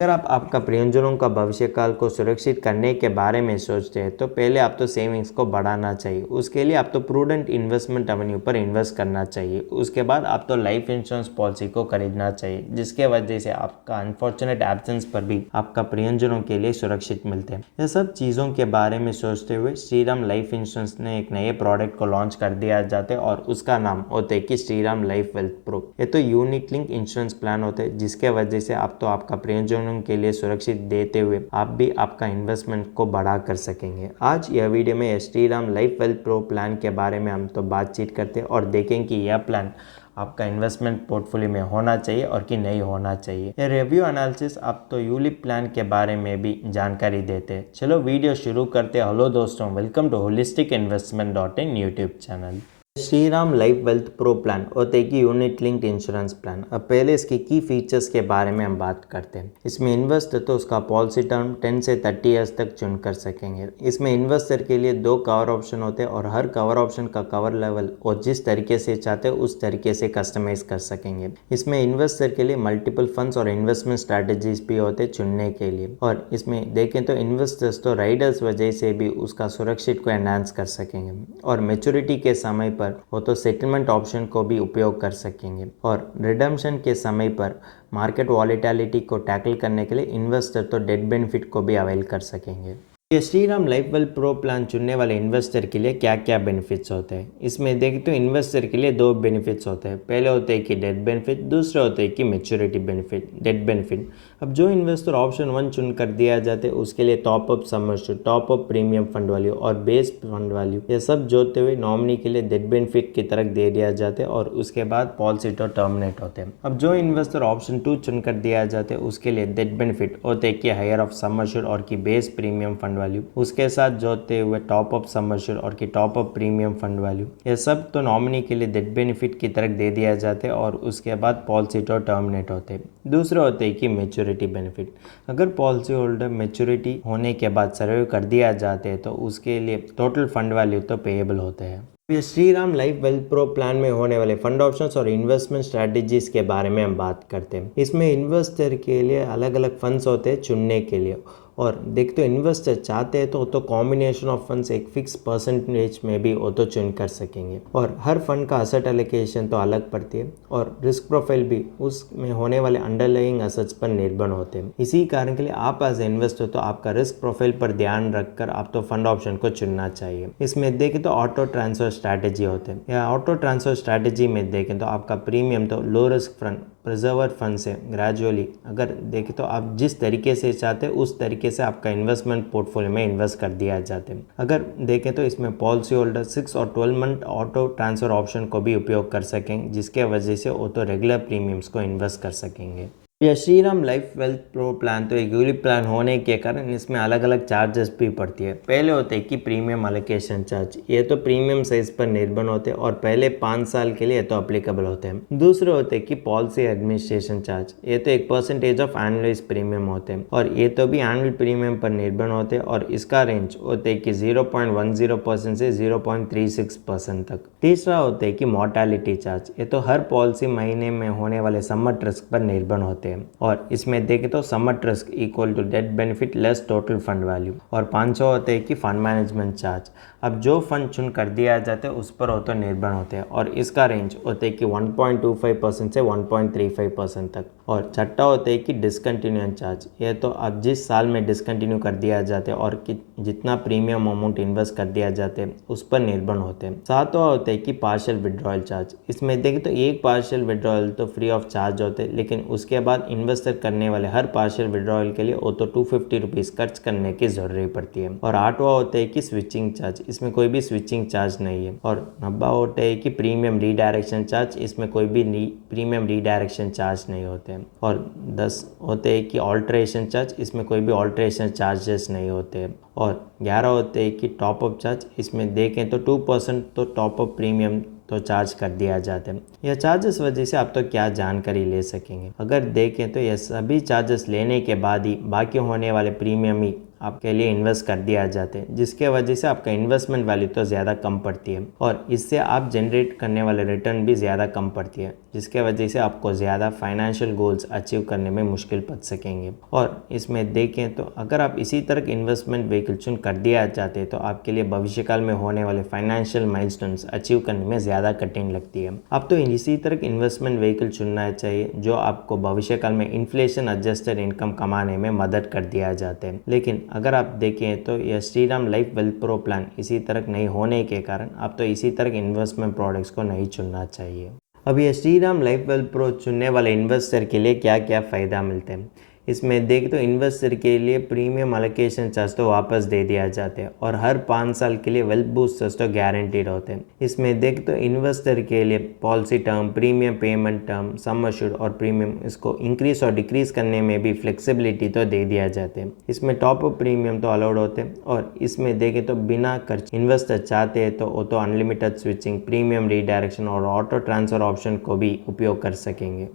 अगर आप आपका प्रियजनों का भविष्यकाल को सुरक्षित करने के बारे में सोचते हैं तो पहले आप तो सेविंग्स को बढ़ाना चाहिए। उसके लिए आप तो प्रूडेंट इन्वेस्टमेंट एवेन्यू पर इन्वेस्ट करना चाहिए। उसके बाद आप तो लाइफ इंश्योरेंस पॉलिसी को खरीदना चाहिए, जिसके वजह से आपका अनफॉर्चुनेट एब्सेंस पर भी आपका प्रियजनों के लिए सुरक्षित मिलते हैं। यह सब चीज़ों के बारे में सोचते हुए श्रीराम लाइफ इंश्योरेंस ने एक नए प्रोडक्ट को लॉन्च कर दिया जाता है और उसका नाम होता है कि श्रीराम लाइफ वेल्थ प्रो। ये तो यूनिट लिंक इंश्योरेंस प्लान होते हैं, जिसके वजह से आप तो आपका प्रियजनों के लिए सुरक्षित देते हुए आप भी आपका इन्वेस्टमेंट को बढ़ा कर सकेंगे। आज यह वीडियो में Shriram life wealth pro plan के बारे में हम तो बातचीत करते हैं और देखेंगे कि यह प्लान आपका इन्वेस्टमेंट पोर्टफोलियो में होना चाहिए और कि नहीं होना चाहिए। ये रिव्यू एनालिसिस आप तो यूलिप प्लान के बारे में भी जानकारी देते हैं। चलो वीडियो शुरू करते हैं। हेलो दोस्तों, welcome to holistic investment .in YouTube channel. Shriram life wealth pro plan और एक यूनिट लिंक्ड इंश्योरेंस प्लान। अब पहले इसके की फीचर्स के बारे में हम बात करते हैं। इसमें इन्वेस्टर तो उसका पॉलिसी टर्म 10 से 30 ईयर्स तक चुन कर सकेंगे। इसमें इन्वेस्टर के लिए 2 कवर ऑप्शन होते हैं और हर कवर ऑप्शन का कवर लेवल और जिस तरीके से चाहते हैं उस तरीके से कस्टमाइज कर सकेंगे। इसमें इन्वेस्टर के लिए मल्टीपल फंड्स और इन्वेस्टमेंट स्ट्रैटेजीज भी होते हैं चुनने के लिए। और इसमें देखें तो इन्वेस्टर्स तो राइडर्स वजह से भी उसका सुरक्षित को एनहांस कर सकेंगे और मेच्योरिटी के समय पर वो तो सेटलमेंट ऑप्शन को भी उपयोग कर सकेंगे और रिडम्पशन के समय पर मार्केट वॉलेटिलिटी को टैकल करने के लिए इन्वेस्टर तो डेथ बेनिफिट को भी अवेल कर सकेंगे। ये Shriram life wealth pro plan चुनने वाले इन्वेस्टर के लिए क्या क्या बेनिफिट्स होते हैं, इसमें देखें तो इन्वेस्टर के लिए 2 बेनिफिट्स होते हैं। पहले होते हैं कि डेथ बेनिफिट, दूसरे होते हैं कि मैच्योरिटी बेनिफिट। डेथ बेनिफिट, अब जो इन्वेस्टर ऑप्शन 1 चुन कर दिया जाते हैं उसके लिए top up sum assured, top up premium fund value और बेस फंड वैल्यू ये सब जोड़ते हुए नॉमिनी के लिए डेथ बेनिफिट की तरह दे दिया जाता है और उसके बाद पॉलिसी तो टर्मिनेट होते हैं। अब जो इन्वेस्टर ऑप्शन 2 चुन कर दिया जाते हैं उसके लिए डेथ बेनिफिट होते हैं कि हायर ऑफ सम एश्योर्ड और की बेस प्रीमियम फंड वैल्यू, उसके साथ जोड़ते हुए टॉप अप सम एश्योर्ड और की top up premium fund value ये सब तो नॉमिनी के लिए डेथ बेनिफिट की तरह दे दिया जाते हैं और उसके बाद पॉलिसी तो टर्मिनेट होते हैं। दूसरे होते हैं कि मैच्योरिटी बेनिफिट, अगर पॉलिसी होल्डर मैच्योरिटी होने के बाद सर्वे कर दिया जाते हैं तो उसके लिए टोटल फंड वैल्यू तो पेएबल होते हैं। ये Shriram life wealth pro plan में होने वाले फंड ऑप्शंस और इन्वेस्टमेंट स्ट्रैटेजीज के बारे में हम बात करते हैं। इसमें इन्वेस्टर के लिए अलग अलग फंड्स होते हैं चुनने के लिए और देखते हो इन्वेस्टर चाहते हैं तो कॉम्बिनेशन ऑफ फंड्स एक फिक्स परसेंटेज में भी वो तो चुन कर सकेंगे और हर फंड का असेट एलोकेशन तो अलग पड़ती है और रिस्क प्रोफाइल भी उसमें होने वाले अंडरलाइंग असेट्स पर निर्भर होते हैं। इसी कारण के लिए आप एज इन्वेस्टर तो आपका रिस्क प्रोफाइल पर ध्यान रखकर आप तो फंड ऑप्शन को चुनना चाहिए। इसमें देखें तो ऑटो ट्रांसफर स्ट्रैटेजी होते हैं। या ऑटो ट्रांसफर स्ट्रैटेजी में देखें तो आपका प्रीमियम तो low risk fund preserver fund से ग्रेजुअली अगर देखें तो आप जिस तरीके से चाहते हैं उस तरीके से आपका इन्वेस्टमेंट पोर्टफोलियो में इन्वेस्ट कर दिया जाते हैं। अगर देखें तो इसमें पॉलिसी होल्डर 6 और 12 मंथ ऑटो ट्रांसफर ऑप्शन को भी उपयोग कर सकेंगे, जिसके वजह से वो तो रेगुलर प्रीमियम्स को इन्वेस्ट कर सकेंगे। यह Shriram life wealth pro plan तो एक यूलिप प्लान होने के कारण इसमें अलग अलग चार्जेस भी पड़ती है। पहले होते हैं कि प्रीमियम एलोकेशन चार्ज, ये तो प्रीमियम साइज पर निर्भर होते हैं और पहले 5 साल के लिए तो अप्लीकेबल होते हैं। दूसरे होते हैं कि पॉलिसी एडमिनिस्ट्रेशन चार्ज, ये तो 1% ऑफ एनुअलाइज प्रीमियम होते हैं और ये तो भी एनुअल प्रीमियम पर निर्भर होते हैं और इसका रेंज होते हैं कि 0.10% से 0.36% तक। तीसरा होता है कि मोर्टेलिटी चार्ज, ये तो हर पॉलिसी महीने में होने वाले समट रिस्क पर निर्भर होते हैं और इसमें देखें तो sum at risk equal to death benefit less total fund value. और 500 होते हैं कि फंड मैनेजमेंट चार्ज, अब जो फंड चुन कर दिया जाता है उस पर तो निर्भर होते हैं और इसका रेंज होते हैं कि 1.25% से 1.35% तक। और छठा होता है कि डिसकंटिन्यूएशन चार्ज, ये तो अब जिस साल में डिसकंटिन्यू कर दिया जाता है और जितना प्रीमियम अमाउंट इन्वेस्ट कर दिया जाता है उस पर निर्भर होते हैं। सातवां होता है कि पार्शियल विड्रॉयल चार्ज, इसमें देखें तो एक पार्शियल विड्रॉयल तो फ्री ऑफ चार्ज होते हैं, लेकिन उसके बाद इन्वेस्टर करने वाले हर पार्शियल विड्रॉयल के लिए वो तो 250 रुपीज़ खर्च करने की जरूरत पड़ती है। और 8वां होता है कि स्विचिंग चार्ज, इसमें कोई भी स्विचिंग चार्ज नहीं है। और 90वां होता है कि प्रीमियम रीडायरेक्शन चार्ज, इसमें कोई भी प्रीमियम रीडायरेक्शन चार्ज नहीं होते हैं। और 10 होते हैं कि ऑल्ट्रेशन चार्ज, इसमें कोई भी ऑल्ट्रेशन चार्जेस नहीं होते हैं। और 11 होते हैं कि टॉपअप चार्ज, इसमें देखें तो 2% तो टॉपअप प्रीमियम तो चार्ज कर दिया जाता है। यह चार्जेस वजह से आप तो क्या जानकारी ले सकेंगे, अगर देखें तो यह सभी चार्जेस लेने के बाद ही बाकी होने वाले प्रीमियम ही आपके लिए इन्वेस्ट कर दिया जाते हैं, जिसके वजह से आपका इन्वेस्टमेंट वैल्यू तो ज़्यादा कम पड़ती है और इससे आप जनरेट करने वाले रिटर्न भी ज़्यादा कम पड़ती है, जिसके वजह से आपको ज़्यादा फाइनेंशियल गोल्स अचीव करने में मुश्किल पड़ सकेंगे। और इसमें देखें तो अगर आप इसी तरह के इन्वेस्टमेंट व्हीकल चुन कर दिया जाते तो आपके लिए भविष्यकाल में होने वाले फाइनेंशियल माइलस्टोन्स अचीव करने में ज़्यादा कठिन लगती है। आप तो इसी तरह के इन्वेस्टमेंट व्हीकल चुनना चाहिए जो आपको भविष्यकाल में इन्फ्लेशन एडजस्टेड इनकम कमाने में मदद कर दिया जाते हैं। लेकिन अगर आप देखें तो यह Shriram life wealth pro plan इसी तरह नहीं होने के कारण आप तो इसी तरह के इन्वेस्टमेंट प्रोडक्ट्स को नहीं चुनना चाहिए। अब ये श्रीराम लाइफ वेल्थ प्रो चुनने वाले इन्वेस्टर के लिए क्या क्या फ़ायदा मिलते हैं, इसमें देख तो इन्वेस्टर के लिए प्रीमियम अलोकेशन चार्ज तो वापस दे दिया जाते हैं और हर 5 साल के लिए वेल्थ बूस्टर्स तो गारंटीड होते हैं। इसमें देख तो इन्वेस्टर के लिए policy term, premium payment term, sum assured और प्रीमियम इसको इंक्रीज और डिक्रीज करने में भी फ्लेक्सिबिलिटी तो दे दिया जाते हैं। इसमें टॉप अप प्रीमियम तो अलाउड होते हैं और इसमें देखें तो बिना खर्च इन्वेस्टर चाहते हैं तो वो तो अनलिमिटेड स्विचिंग, प्रीमियम रीडायरेक्शन और ऑटो ट्रांसफर ऑप्शन को भी उपयोग कर सकेंगे।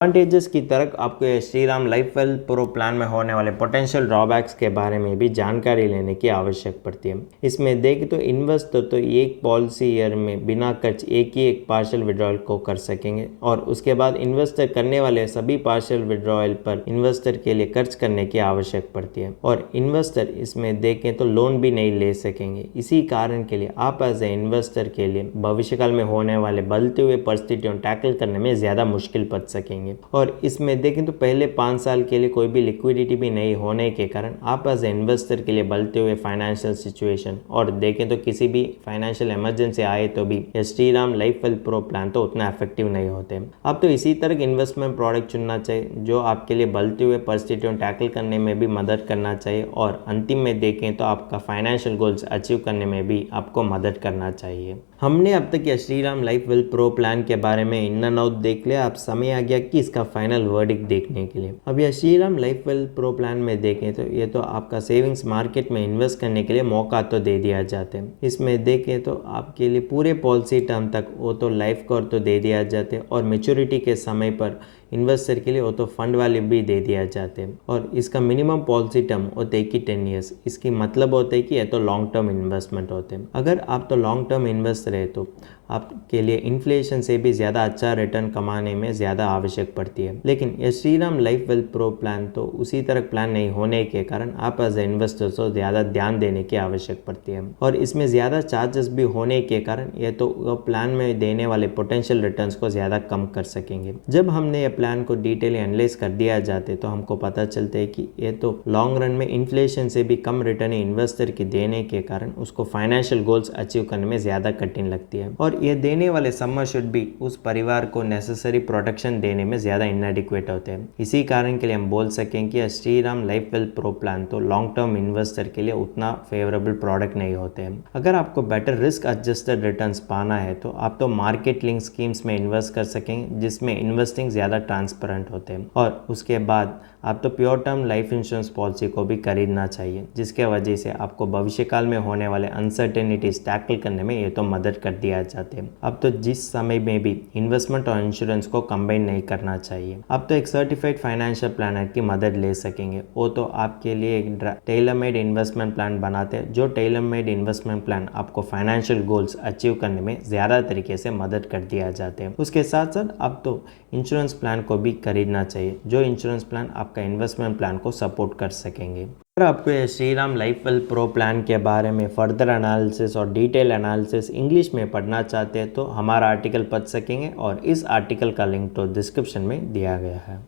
एडवांटेजेस की तरफ आपको ये Shriram life wealth pro plan में होने वाले पोटेंशियल ड्रॉबैक्स के बारे में भी जानकारी लेने की आवश्यक पड़ती है। इसमें देख तो इन्वेस्टर तो एक पॉलिसी ईयर में बिना खर्च एक पार्शियल विड्रॉल को कर सकेंगे और उसके बाद इन्वेस्टर करने वाले सभी पार्शियल विड्रॉल पर इन्वेस्टर के लिए खर्च करने की आवश्यक पड़ती है और इन्वेस्टर इसमें देखें तो लोन भी नहीं ले सकेंगे। इसी कारण के लिए आप एज ए इन्वेस्टर के लिए भविष्यकाल में होने वाले बदलते हुए परिस्थितियों टैकल करने में ज़्यादा मुश्किल पड़ सकेंगे। और इसमें देखें तो पहले 5 साल के लिए कोई भी लिक्विडिटी भी नहीं होने के कारण आप एज ए इन्वेस्टर के लिए बढ़ते हुए फाइनेंशियल सिचुएशन और देखें तो किसी भी फाइनेंशियल इमरजेंसी आए तो भी ये Shriram life wealth pro plan तो उतना इफेक्टिव नहीं होते। आप तो इसी तरह के इन्वेस्टमेंट प्रोडक्ट चुनना चाहिए जो आपके लिए बढ़ते हुए परिस्थितियों टैकल करने में भी मदद करना चाहिए और अंतिम में देखें तो आपका फाइनेंशियल गोल्स अचीव करने में भी आपको मदद करना चाहिए। हमने अब तक यह Shriram life wealth pro plan के बारे में इन एंड आउट देख लिया। अब समय आ गया कि इसका फाइनल वर्डिक्ट देखने के लिए। अब यह Shriram life wealth pro plan में देखें तो ये तो आपका सेविंग्स मार्केट में इन्वेस्ट करने के लिए मौका तो दे दिया जाते हैं। इसमें देखें तो आपके लिए पूरे पॉलिसी टर्म तक वो तो लाइफ कवर तो दे दिया जाते हैं और मेच्योरिटी के समय पर इन्वेस्टर के लिए वो तो फंड वैल्यू भी दे दिया जाते हैं और इसका मिनिमम पॉलिसी टर्म होते हैं कि 10 ईयर्स। इसकी मतलब होता है कि ये तो लॉन्ग टर्म इन्वेस्टमेंट होते हैं। अगर आप तो लॉन्ग टर्म इन्वेस्टर है तो आपके लिए इन्फ्लेशन से भी ज़्यादा अच्छा रिटर्न कमाने में ज़्यादा आवश्यक पड़ती है। लेकिन ये Shriram life wealth pro plan तो उसी तरह प्लान नहीं होने के कारण आप एज ए इन्वेस्टर को ज़्यादा ध्यान देने की आवश्यक पड़ती है और इसमें ज़्यादा चार्जेस भी होने के कारण ये तो प्लान में देने वाले पोटेंशियल रिटर्न्स को ज़्यादा कम कर सकेंगे। जब हमने ये प्लान को डिटेल एनालाइज कर दिया जाते तो हमको पता चलता है कि ये तो लॉन्ग रन में इन्फ्लेशन से भी कम रिटर्न इन्वेस्टर की देने के कारण उसको फाइनेंशियल गोल्स अचीव करने में ज़्यादा कठिन लगती है और ये देने वाले सम अश्योर्ड भी उस परिवार को नेसेसरी प्रोटेक्शन देने में ज़्यादा इनएडिक्वेट होते हैं। इसी कारण के लिए हम बोल सकें कि Shriram life wealth pro plan तो लॉन्ग टर्म इन्वेस्टर के लिए उतना फेवरेबल प्रोडक्ट नहीं होते हैं। अगर आपको बेटर रिस्क एडजस्टेड रिटर्न्स पाना है तो आप तो मार्केट लिंक स्कीम्स में इन्वेस्ट कर सकेंगे जिसमें इन्वेस्टिंग ज़्यादा ट्रांसपेरेंट होते हैं और उसके बाद आप तो pure term life insurance policy को भी खरीदना चाहिए जिसके वजह से आपको भविष्यकाल में होने वाले अनसर्टेनिटीज टैकल करने में ये तो मदद कर दिया जाते हैं। अब तो जिस समय में भी इन्वेस्टमेंट और इंश्योरेंस को कंबाइन नहीं करना चाहिए। अब तो एक सर्टिफाइड फाइनेंशियल प्लानर की मदद ले सकेंगे। वो तो आपके लिए एक टेलर मेड इन्वेस्टमेंट प्लान बनाते हैं जो टेलर मेड इन्वेस्टमेंट प्लान आपको फाइनेंशियल गोल्स अचीव करने में ज़्यादा तरीके से मदद कर दिया जाते हैं। उसके साथ साथ अब तो इंश्योरेंस प्लान को भी खरीदना चाहिए जो इंश्योरेंस प्लान आपका इन्वेस्टमेंट प्लान को सपोर्ट कर सकेंगे। अगर आपको ये Shriram life wealth pro plan के बारे में फर्दर एनालिसिस और डिटेल एनालिसिस इंग्लिश में पढ़ना चाहते हैं तो हमारा आर्टिकल पढ़ सकेंगे और इस आर्टिकल का लिंक तो डिस्क्रिप्शन में दिया गया है।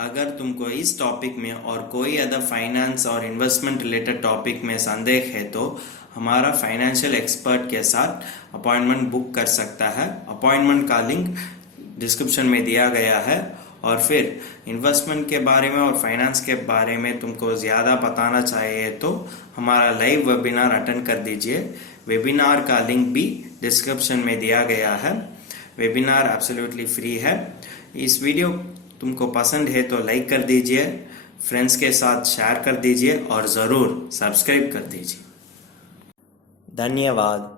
अगर तुमको इस टॉपिक में और कोई अदर फाइनेंस और इन्वेस्टमेंट रिलेटेड टॉपिक में संदेह है तो हमारा फाइनेंशियल एक्सपर्ट के साथ अपॉइंटमेंट बुक कर सकता है। अपॉइंटमेंट का लिंक डिस्क्रिप्शन में दिया गया है। और फिर इन्वेस्टमेंट के बारे में और फाइनेंस के बारे में तुमको ज़्यादा बताना चाहिए तो हमारा लाइव वेबिनार अटेंड कर दीजिए। वेबिनार का लिंक भी डिस्क्रिप्शन में दिया गया है। वेबिनार एब्सोल्युटली फ्री है। इस वीडियो तुमको पसंद है तो लाइक कर दीजिए, फ्रेंड्स के साथ शेयर कर दीजिए और ज़रूर सब्सक्राइब कर दीजिए। धन्यवाद।